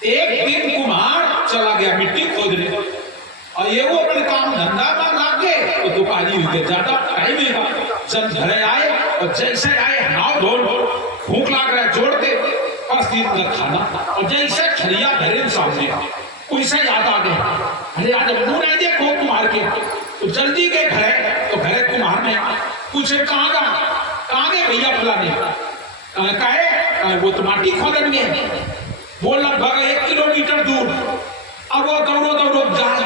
एक दिन कुम्हार चला गया मिट्टी खोदने और ये वो अपने काम धंधा में लागे तो दुपारी हुई ज्यादा टाइम नहीं। जब घरे आए और जैसे आए नाव धोल भूख लाग रहा है जोड़ दे बस दिन का खाना और जैसे खलिया धरे सामने वैसे याद आ गया अरे आज मुंह नहीं देखो कुम्हार के तो जल्दी गए घरे तो घरे कुम्हार ने पूछे कहाँ गए भैया फलाने कहे वो तो माटी खोदेंगे वो लगभग 1 किलोमीटर दूर। अब वो दौड़ो जाए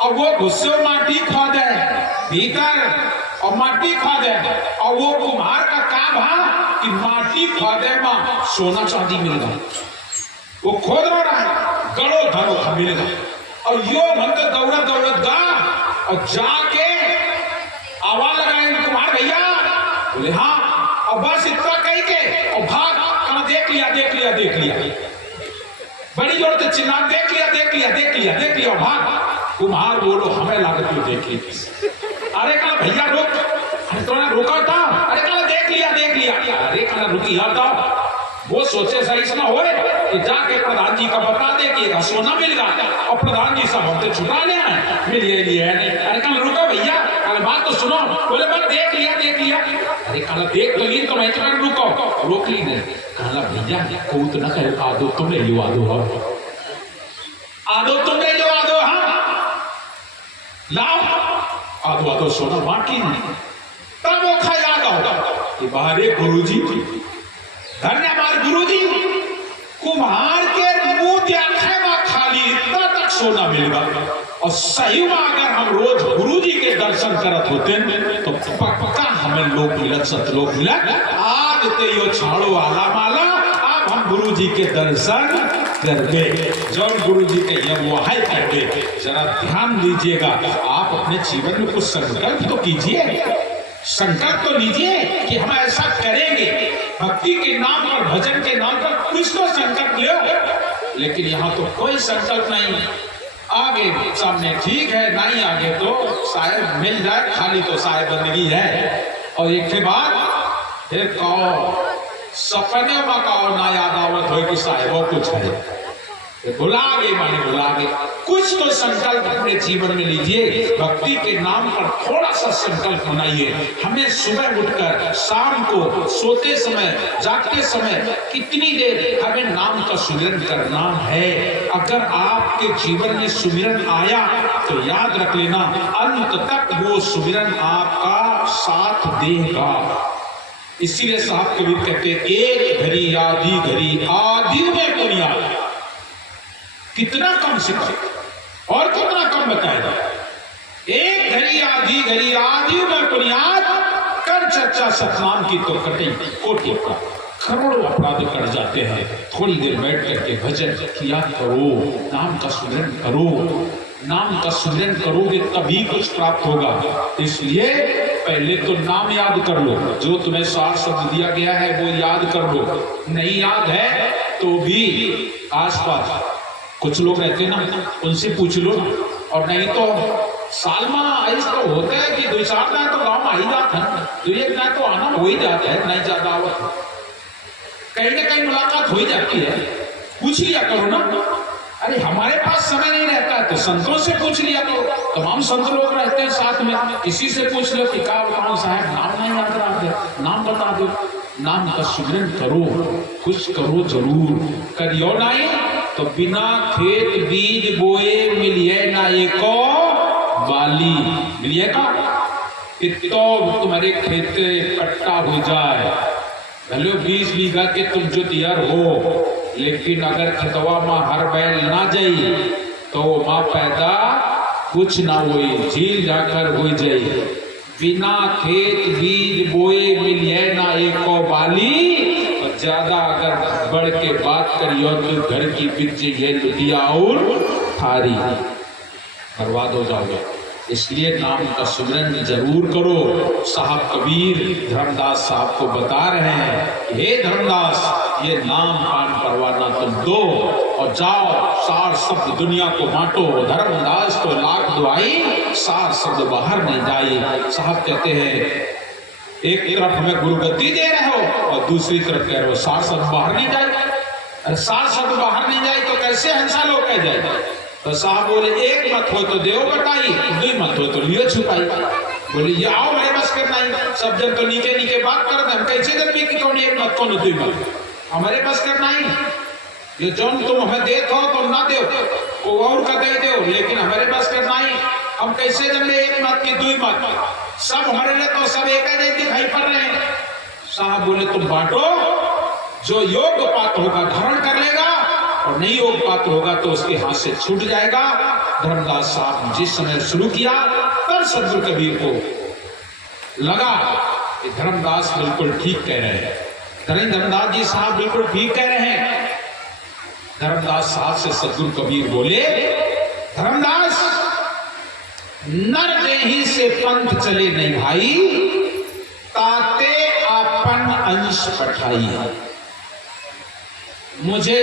और वो गुस्से माटी खोदे भीतर और माटी खोदे और वो कुम्हार का काम है कि माटी खोदे में सोना चांदी मिलेगा। वो खोद रहा है गड़ो धरो मिलेगा और यो मंदिर दौड़त गा और जाके आवाज लगाए कुम्हार भैया बोले हाँ और बस इतना कही के और भाग कहा देख लिया बड़ी जोर से चिल्ला देख लिया भाग। कुम्हार बोलो हमें लागत में देख ली। अरे कहा भैया रोक अरे तूने रोका था अरे कहा देख लिया अरे कहा रुकी यार था वो सोचे सही ना हो कि जाके प्रधान जी का बता दे कि सोना मिल गया और प्रधान जी सब हमसे छुटा लिया मिल लिए नहीं। अरे कल रुको भैया कल बात तो सुनो बोले मैं देख लिया अरे कल देख तो ली तो मैं तो रुको रोक ली नहीं कहला भैया को तो ना करे आदो तुम ले लो आदो हाँ लाओ आदो सोना बाकी नहीं तब वो खा याद होगा कि बाहर गुरुजी धन्यवाद गुरुजी कुम्हार के मुंह देखा खाली इतना तक सोना मिलेगा और सही में अगर हम रोज गुरुजी के दर्शन करत होते तो पक्का हमें लोग मिलत सतलोक मिलत। आज ते यो छाड़ो आला माला अब हम गुरुजी के दर्शन करके जब गुरुजी के ये वो है करके जरा ध्यान दीजिएगा। आप अपने जीवन में कुछ संकल्प तो कीजिए संकल्प तो लीजिए कि हम ऐसा करेंगे भक्ति के नाम पर भजन के नाम पर कुछ तो संकल्प लो। लेकिन यहाँ तो कोई संकल्प नहीं आगे सामने ठीक है नहीं आगे तो शायद मिल जाए खाली तो शायद बंदगी है। और एक के बाद फिर कहो सपने में कहो ना याद आवत हो कि शायद वो कुछ है भुला गए कुछ तो संकल्प अपने जीवन में लीजिए। भक्ति के नाम पर थोड़ा सा संकल्प बनाइए। हमें सुबह उठकर शाम को सोते समय जागते समय कितनी देर हमें नाम का सुमिरन करना है। अगर आपके जीवन में सुमिरन आया तो याद रख लेना अंत तक वो सुमिरन आपका साथ देगा। इसीलिए साहब कबीर कहते एक घड़ी आदि में दुनिया कितना कम सिखा और कितना कम बताएगा। एक घड़ी आदि में बुनियाद कर चर्चा सतनाम की तो कटे कोटि का करोड़ों अपराध कर जाते हैं। थोड़ी देर बैठ करके भजन किया करो नाम का सुमिरन करो। नाम का सुमिरन करोगे तभी कुछ प्राप्त होगा। इसलिए पहले तो नाम याद कर लो जो तुम्हें 60 शब्द दिया गया है वो याद कर लो। नहीं याद है तो भी आसपास कुछ लोग रहते हैं ना उनसे पूछ लो और नहीं तो साल में ऐसा तो होता है कि 2-4 दिन तो गांव में आ ही जाता है 2-1 दिन तो आना हो ही जाता है नहीं ज्यादा आवत कहीं ना कहीं मुलाकात हो ही जाती है। पूछ लिया करो ना। अरे हमारे पास समय नहीं रहता है तो संतों से पूछ लिया करो। तमाम संत लोग रहते हैं साथ में किसी से पूछ लो कि क्या बताओ साहब नाम नहीं याद रहा नाम बता दो। नाम का सुमिरन करो कुछ करो जरूर करियो नहीं तो बिना खेत बीज बोए मिलिए ना एको बाली मिलिएगा। तो तुम्हारे खेत कट्टा हो जाए भले 20 बीघा के तुम जो दियर हो लेकिन अगर खेतवा में हर बैल ना जाई तो माँ पैदा कुछ ना हुई झील जाकर हो जाई। बिना खेत बीज बोए मिलिए ना एको बाली और ज्यादा अगर बढ़ के बात करियो तो घर की बिच ये लुटिया और थारी बर्बाद हो जाओगे। इसलिए नाम का सुमिरन जरूर करो। साहब कबीर धर्मदास साहब को बता रहे हैं हे धर्मदास ये नाम पान परवाना तुम दो और जाओ 4 शब्द दुनिया को बांटो। धर्मदास तो लाख दुआई 4 शब्द बाहर नहीं जाए। साहब कहते हैं एक तरफ हमें गुरुगद्दी दे रहे हो और दूसरी तरफ कह रहे हो 4 शब्द बाहर नहीं जाए। 4 शब्द बाहर नहीं जाए तो कैसे हंसा लोग कह जाए। तो साहब बोले एक मत हो तो देव बताई, दुई मत हो तो लियो छुपाई। बोले ये आओ मेरे बस करना ही, सब जन तो नीचे नीचे बात कर दे, हम कैसे जन्मी कि कौन एक मत कौन दुई मत, हमारे बस करना ही। ये जौन तुम हमें देत हो तुम ना दो, वो और का दे दो, लेकिन हमारे बस करना ही, हम कैसे जन्मे एक मत की दुई मत, सब हमारे लिए तो सब एक ही दिखाई पड़ रहे हैं। साहब बोले तुम बांटो, जो योग्य पात्र होगा धारण कर लेगा और नहीं योग्य पात्र होगा तो उसके हाथ से छूट जाएगा। धर्मदास साहब जिस समय शुरू किया तब सदगुरु कबीर को लगा कि धर्मदास बिल्कुल ठीक कह रहे हैं, धर्मदास जी साहब बिल्कुल ठीक कह रहे हैं। धर्मदास साहब से सदगुरु कबीर बोले, धर्मदास नर देही से पंथ चले नहीं भाई, ताते आपन अंश पठाई। मुझे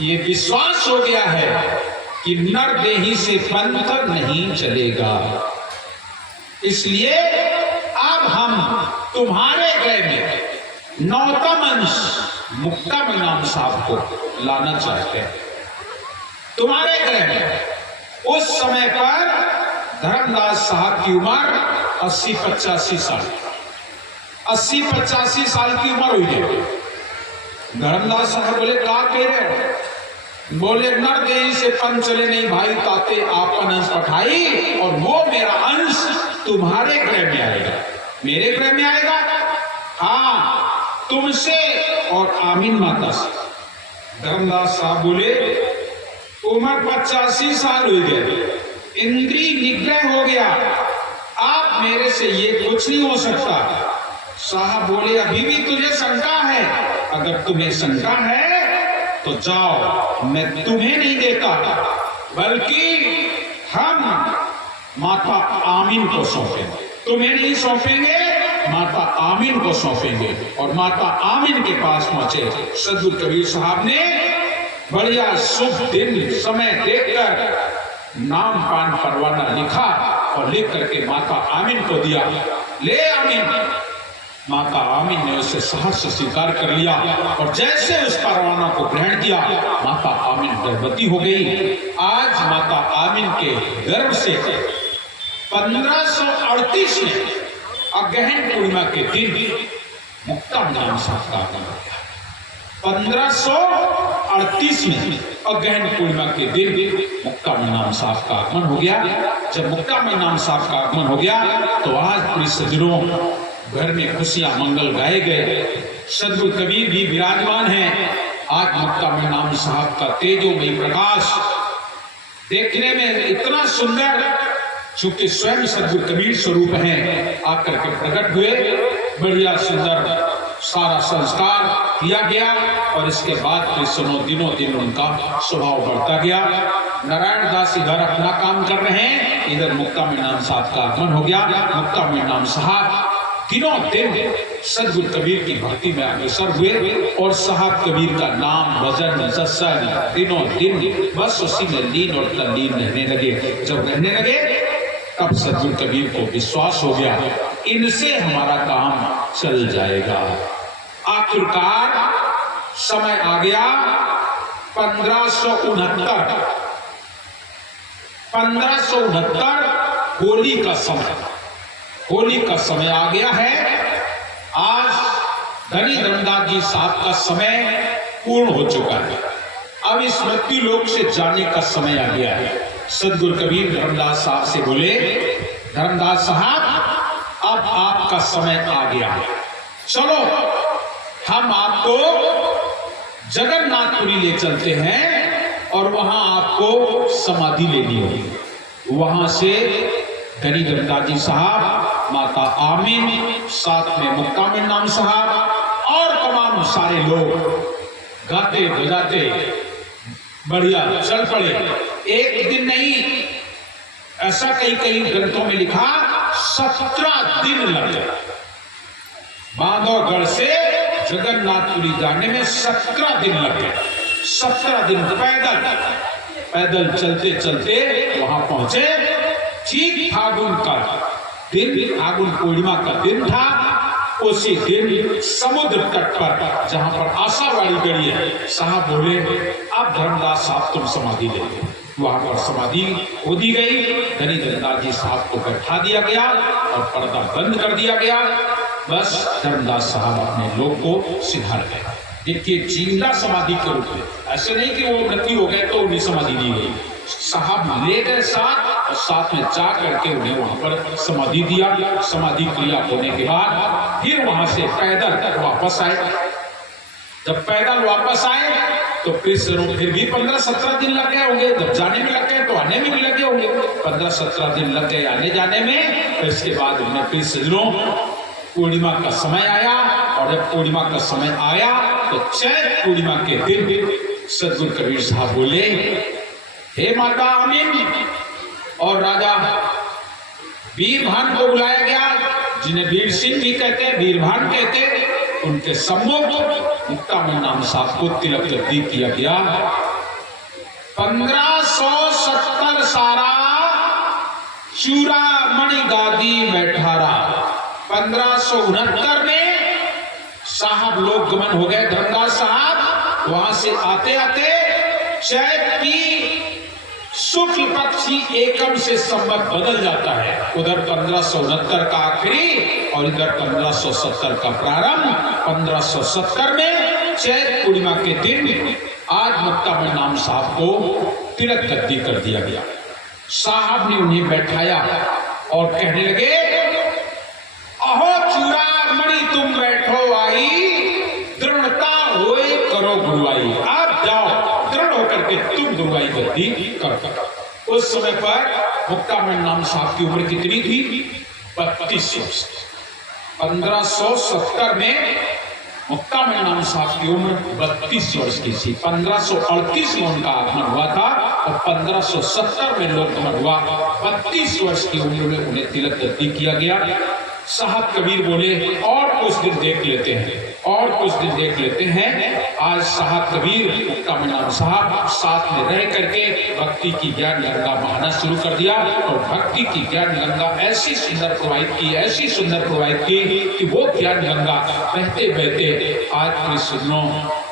ये विश्वास हो गया है कि नर देही से पंथ नहीं चलेगा, इसलिए अब हम तुम्हारे गृह में नौतम अंश मुक्तामणि नाम साहब को लाना चाहते हैं तुम्हारे गृह में। उस समय पर धर्मदास साहब की उम्र 80-85 साल, 80-85 साल की उम्र हुई है। धर्मदास साहब बोले क्या कह रहे हो? बोले नर देही से पंथ चले नहीं भाई, ताते आपन अंश पठाई, और वो मेरा अंश तुम्हारे गृह में आएगा। मेरे गृह में आएगा? हाँ, तुमसे और आमीन माता से। धर्मदास साहब बोले उम्र 85 साल हो गए, इंद्रिय निग्रह हो गया, आप मेरे से ये कुछ नहीं हो सकता। साहब बोले अभी भी तुझे शंका है? अगर तुम्हें शंका है तो जाओ, मैं तुम्हें नहीं देता, बल्कि हम माता आमीन को सौंपेंगे। तुम्हें नहीं सौंपेंगे, माता आमीन को सौंपेंगे। और माता आमीन के पास पहुंचे। सदगुरु कबीर साहब ने बढ़िया शुभ दिन समय देखकर नाम पान परवाना लिखा और लिख करके माता आमीन को दिया। ले आमीन। माता आमीन ने उसे सहर्ष स्वीकार कर लिया और जैसे उस परवाना को ग्रहण किया, माता आमीन गर्भवती हो गई। आज माता आमीन के गर्भ से 1538 में अगहन पूर्णिमा के दिन मुक्तामणि नाम साहब का आगमन हो गया। 1538 में अगहन पूर्णिमा के दिन मुक्तामणि नाम साहब का आगमन हो गया। जब मुक्तामणि नाम साहब का आगमन हो गया तो आज पूरी सदियों घर में खुशियां मंगल गाए गए। सदगुरु कबीर भी विराजमान हैं। आज मुक्तामणि नाम साहब का तेजोमयी प्रकाश देखने में इतना सुंदर, चूंकि स्वयं सदगुरु कबीर स्वरूप हैं, आकर के प्रकट हुए। बढ़िया सुंदर सारा संस्कार किया गया और इसके बाद फिर दिनों दिन उनका स्वभाव बढ़ता गया। नारायण दास इधर अपना काम कर रहे हैं, इधर मुक्तामणि नाम साहब का आगमन हो गया। मुक्तामणि नाम साहब दिनों दिन सदगुरु कबीर की भक्ति में अग्रसर हुए और साहब कबीर का नाम भजन सत्संग दिनों दिन बस उसी में लीन और तल्लीन रहने लगे। जब रहने लगे तब सदगुरु कबीर को विश्वास हो गया, इनसे हमारा काम चल जाएगा। आखिरकार समय आ गया 1569 होली का समय। होली का समय आ गया है। आज धनी धर्मदास जी साहब का समय पूर्ण हो चुका है। अब इस मृत्यु लोक से जाने का समय आ गया है। सदगुरु कबीर धर्मदास साहब से बोले, धर्मदास साहब अब आपका समय आ गया है, चलो हम आपको जगन्नाथपुरी ले चलते हैं और वहां आपको समाधि लेनी होगी। वहां से धनी धर्मदास जी साहब, माता आमीन, साथ में मुक्तामणि नाम साहब और तमाम सारे लोग गाते बजाते बढ़िया चल पड़े। एक दिन नहीं, ऐसा कई ग्रंथों में लिखा 17 दिन लगे। बांधवगढ़ से जगन्नाथपुरी जाने में 17 दिन लगे। 17 दिन पैदल चलते चलते वहां पहुंचे। ठीक फागुन का दिन, फागुन पूर्णिमा का दिन था। उसी दिन समुद्र तट पर जहां पर आशावाड़ी गड़ी है, साहब बोले अब धर्मदास साहब तुम समाधि ले लो। वहां पर समाधि हो दी गई। धनी धर्मदास जी साहब को बैठा दिया गया और पर्दा बंद कर दिया गया। बस धर्मदास साहब अपने लोग को सिधार गए। देखिए जिंदा समाधि के रूप में, ऐसे नहीं कि वो मृत्यु हो गए तो उन्हें समाधि दी गई। साहब ले गए साथ और साथ में जा करके उन्हें वहां पर समाधि दिया। समाधि क्रिया होने के बाद फिर वहां से पैदल वापस आए। जब पैदल वापस आए तो फिर भी 15-17 दिन लग गए होंगे। जब जाने में लग गए तो आने में भी लगे होंगे। 15-17 दिन लग गए आने जाने में। फिर इसके बाद उन्हें फिर सजनों पूर्णिमा का समय आया और जब पूर्णिमा का समय आया तो चैत पूर्णिमा के दिन सदगुरु कबीर साहब बोले, हे माता अमीन और राजा वीरभान को बुलाया गया, जिन्हें वीर सिंह भी कहते हैं, वीरभान कहते हैं। उनके सम्मुख मुक्तामन नाम साहब को तिलक जब्दी किया गया। 1570 सारा चूरा मणि गादी बैठारा। 1569 में साहब लोग गमन हो गए। धर्मदास साहब वहां से आते आते चैत की शुक्ल पक्षी एकम से संवत बदल जाता है। उधर 1569 का आखिरी और इधर 1570 का प्रारंभ। 1570 में चैत पूर्णिमा के दिन आज मुक्तामन नाम साहब को तिलक गद्दी कर दिया गया। साहब ने उन्हें बैठाया और कहने लगे, अहो चूड़ामणि तुम बैठो आई, दृढ़ता होए करो गुरुआई। आप जाओ दृढ़ होकर के तुम गुरुआई गद्दी करो। उस समय पर मुक्तामन नाम साहब की उम्र कितनी थी? 32 वर्ष। 1570 में मुक्तामन नाम साहब की उम्र 32 वर्ष की थी। 1538 में उनका आगमन हुआ था और 1570 में लोकगमन हुआ। 32 वर्ष की उम्र में उन्हें तिलक गद्दी किया गया। साहब कबीर बोले और कुछ दिन देख लेते हैं, और कुछ दिन देख लेते हैं। आज साहब कबीर मुक्तामन नाम साहब साथ में रह करके भक्ति की ज्ञान गंगा बहाना शुरू कर दिया और भक्ति की ज्ञान गंगा ऐसी सुंदर प्रवाहित की, ऐसी सुंदर प्रवाहित की कि वो ज्ञान गंगा बहते बहते आज की सुनो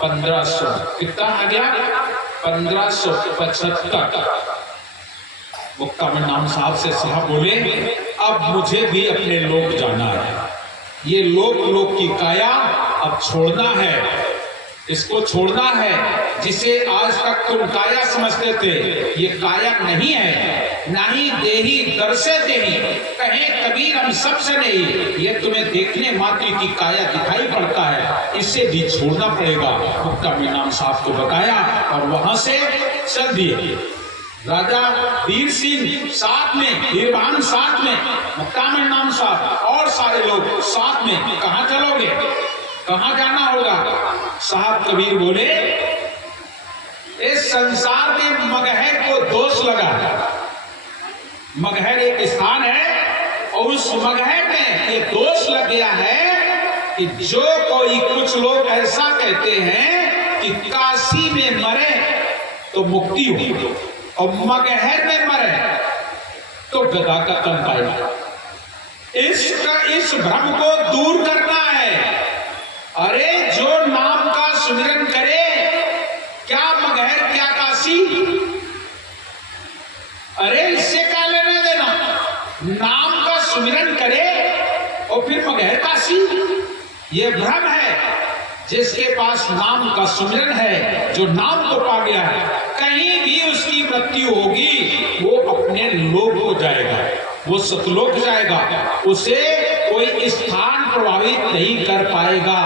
1500 कितना आ गया? 1575 मुक्तामन नाम साहब से साहब बोले, अब मुझे भी अपने लोक जाना है। ये लोक की काया अब छोड़ना है, इसको छोड़ना है। जिसे आज तक तुम काया समझते थे, ये काया नहीं है। ना ही देही दर से देही, कहे कबीर हम सबसे नहीं, ये तुम्हें देखने मात्र की काया दिखाई पड़ता है, इसे भी छोड़ना पड़ेगा। मुक्तामन नाम साहब को बताया और वहां से चल दिए। राजा वीर सिंह साथ में, वीरभान साथ में, मुक्तामन नाम साहब और सारे लोग साथ में। कहां चलोगे, कहां जाना होगा? साहब कबीर बोले, इस संसार में मगहर को दोष लगा। मगहर एक स्थान है और उस मगहर में ये दोष लग गया है कि जो कोई कुछ लोग ऐसा कहते हैं कि काशी में मरे तो मुक्ति हो और मगहर में मरे तो गदा का तन पाएगा। इस भ्रम को दूर करना है। अरे जो नाम का सुमिरन करे, क्या मगहर क्या काशी? अरे इससे क्या लेना देना? नाम का सुमिरन करे और फिर मगहर काशी, ये भ्रम है। जिसके पास नाम का सुमिरन है, जो नाम को पा गया है, कहीं भी उसकी मृत्यु होगी वो अपने लोक को जाएगा, वो सतलोक जाएगा। उसे कोई स्थान प्रभावित नहीं कर पाएगा।